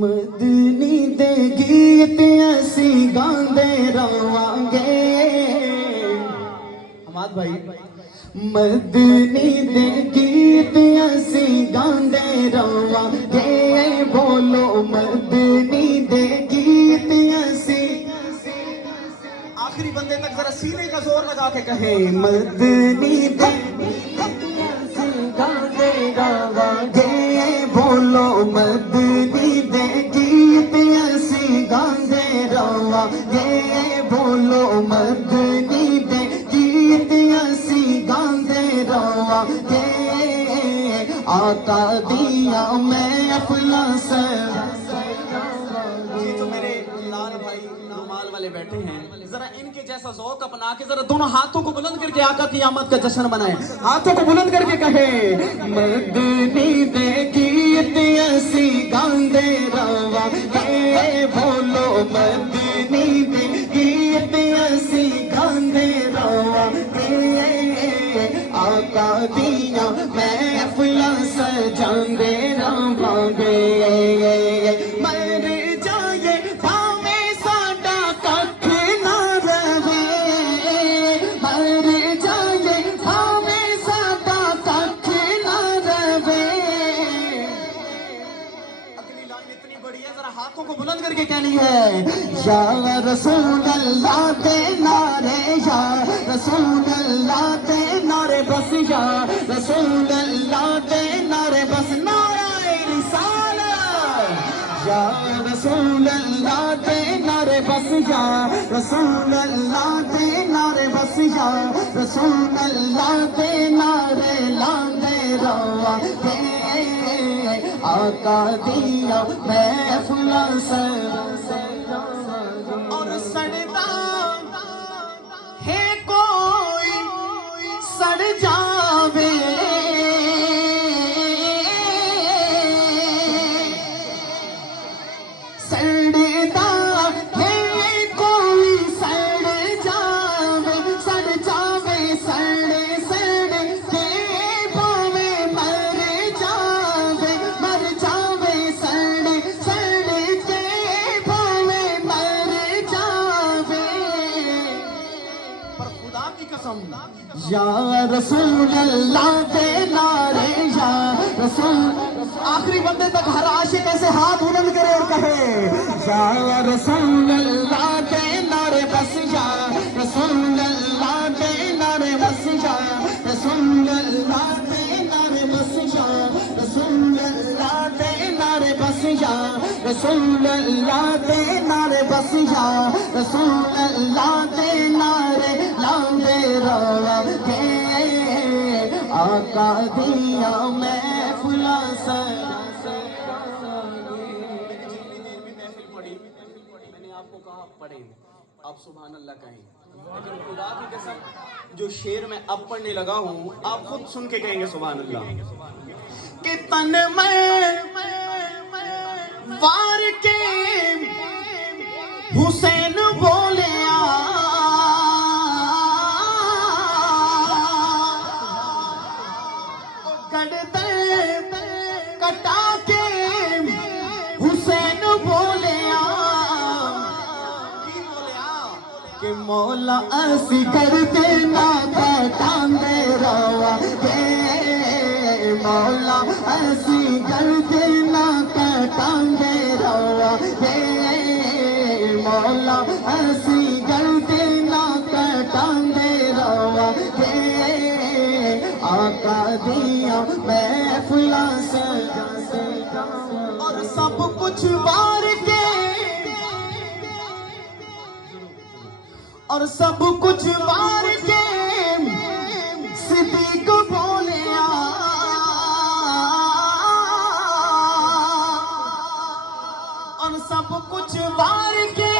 مدنی دے گیت اسی گاندے رواں گے حماد بھائی مدنی دے گیت اسی گاندے رواں گے بولو مدنی دے گیت اسی آخری بندے تک ذرا سینے کا زور لگا کے کہیں مدنی دے اسی گاندے رواں گے بولو مدنی دے گیت اسی گاندے رواں گے بولو مدنی دے گیت اسی گاندے رواں گے آقا دیا میں اپنا سر یہ تو میرے لال بھائی رومال والے بیٹھے ہیں ذرا ان کے جیسا ذوق اپنا کے ذرا دونوں ہاتھوں کو بلند کر کے آقا کی آمد کا جشن منائیں ہاتھوں کو بلند کر کے کہیں مدنی دے گیت اسی گاندے رواں گے بولو مدنی دے گیت اسی گاندے رواں گے آقا دیا محفل سجاندے رواں گے مر جائے بھاویں ساڈا ککھ نہ رہے مر جائے بھاویں ساڈا ککھ نہ رہے اگلی لائن اتنی بڑی ہے ذرا ہاتھوں کو بلند کر کے کہنی ہے یا رسول اللہ دے نعرے یا رسول اللہ دے نعرے بس یا رسول اللہ دے نعرے بس نعرہ رسالت یا رسول اللہ دے نعرے بس یا رسول اللہ دے نعرے بس یا رسول اللہ دے نعرے لاندے رواں گے آقا دیا محفل اور سڑتا ہے کوئی سڑ جاوے سڑتا ہے کوئی سڑ جاوے سڑ جاوے سڑ سڑ کے پاوے مر جاوے سڑ سڑ کے پاوے مر جاوے پر خدا کی قسم یا رسول اللہ دے نعرے یا رسول آخری بندے تک ہر عاشق ایسے ہاتھ بلند کرے اور کہے یا رسول اللہ دے نعرے بس یا رسول اللہ دے نعرے بس یا رسول اللہ دے نعرے بس یا رسول اللہ دے نعرے بس یا رسول اللہ دے نعرے بس یا رسول اللہ دے نعرے لاندے رواں گے آقا دیا محفل میں نے آپ کو کہا پڑھیں آپ سبحان اللہ کہیں لیکن خدا کی قسم جو شعر میں اب پڑھنے لگا ہوں آپ خود سن کے کہیں گے سبحان اللہ کہ تن میں وار کے حسین بولیا کٹا کے حسین بولیا کہ مولا اسی کر دینا کٹاندے رواں گے مولا اسی کر دینا کٹاندے رواں گے مولا اسی کر دینا کٹاندے رواں گے آقا دیا محفل اور سب کچھ وار کے اور سب کچھ وار کے صدیق بولیا اور سب کچھ وار کے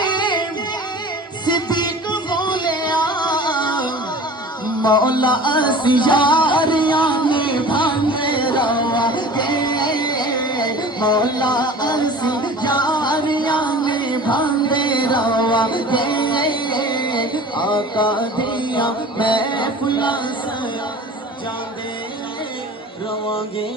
صدیق بولیا مولا اسی یاریاں نے بھاندے رواں گے مولا اسی یاریاں نے بھاندے رواں گے آقا دیا محفل سجاندے رواں گے